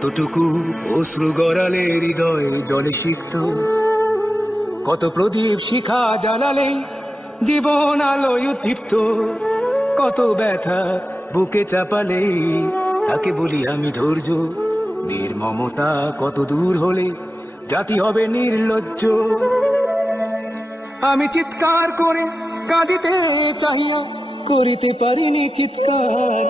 কতটুকু অশ্রু গড়ালে হৃদয় জলে সিক্ত কত প্রদীপ শিখা জ্বালালে জীবন আলোয় উদ্দীপ্ত? কত ব্যথা বুকে চাপালে তাকে বলি আমি ধৈর্য। নির্মমতা কত দূর হলে জাতি হবে নির্লজ্জ। আমি চিৎকার করে কাঁদিতে চাহিয়া করিতে পারিনি চিৎকার।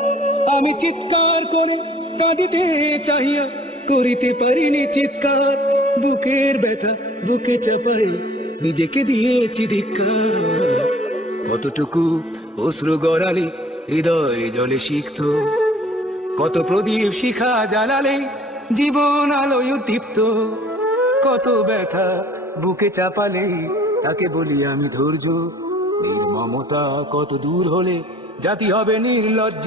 আমি চিৎকার করে কাঁদিতে চাহিয়া করিতে পারিনি চিৎকার। বুকের ব্যথা বুকে চাপাই নিজেকে দিয়েছি ধিক্কার। কতটুকু অশ্রু গড়ালে হৃদয় জলে শিখত কত প্রদীপ শিখা জ্বালালে জীবন আলোয় উদ্দীপ্ত। কত ব্যথা বুকে চাপালে তাকে বলি আমি ধৈর্য। নির্মমতা কত দূর হলে জাতি হবে নির্লজ্জ।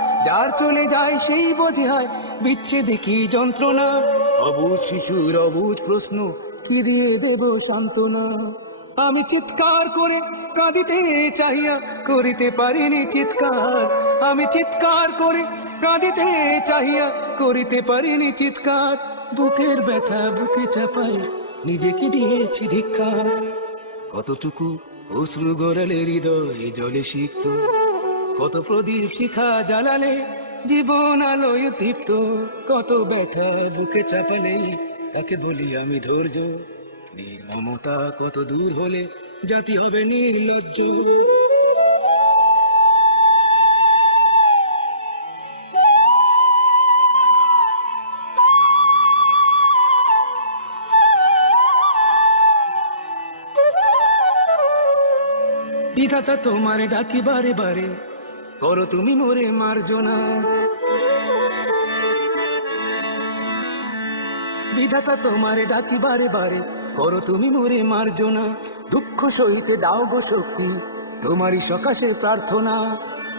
যার চলে যায় সেই বোঝে হয়, বিচ্ছেদে কি যন্ত্রণা? অবুজ শিশুর অবুজ প্রশ্ন, কি দিয়ে দেব সান্ত্বনা? আমি চিৎকার করে কাঁদিতে চাহিয়া করিতে পারিনি চিৎকার। আমি চিৎকার করে কাঁদিতে চাহিয়া করিতে পারিনি চিৎকার। বুকের ব্যথা বুকে চাপাই নিজেকে দিয়েছি ধিক্কার। কতটুকু অশ্রু গড়ালে হৃদয় জলে সিক্ত? কত প্রদীপ শিখা জ্বালালে, জীবন আলোয় দীপ্ত কত ব্যথা বুকে চাপালে, তাকে বলি আমি ধৈর্য। নির্মমতা কত দূর হলে, জাতি হবে নির্লজ্জ। বিধাতা তোমার ডাকি বারে বারে করো তুমি মোরে মার্জনা। বিধাতা তোমার ডাকি বারে বারে করো তুমি মোরে মার্জনা। দুঃখ সহিতে দাও গো শক্তি, তোমারই সকাশে প্রার্থনা।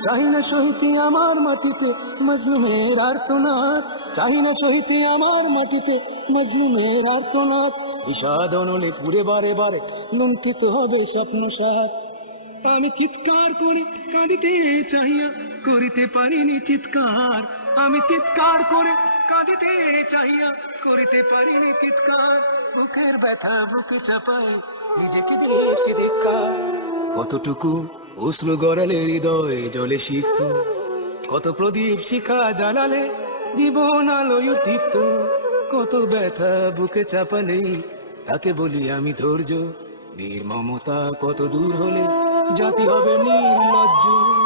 চাহি না সহিতে আমার মাটিতে মজলুমের আর্তনাদ। চাহি না সহিতে আমার মাটিতে মজলুমের আর্তনাদ। বিষাদ অনলে পুরে বারে বারে, লুণ্ঠিত হবে স্বপ্ন সাত আমি চিৎকার করি কাঁদিতে চাহিয়া, করিতে পারিনি চিৎকার। আমি চিৎকার করে কাঁদিতে চাহিয়া, করিতে পারিনি চিৎকার। বুকের ব্যথা বুকে চাপাই, নিজেকে দিয়েছি ধিক্কার। কতটুকু উষ্ণ গড়ালে হৃদয় জলে সিক্ত, কত প্রদীপ শিখা জ্বালালে জীবন আলোয় দীপ্ত কত ব্যথা বুকে চাপালে তাকে বলি আমি ধৈর্য, নির্মমতা কত দূর হলে জাতি হবে নির্লজ্জ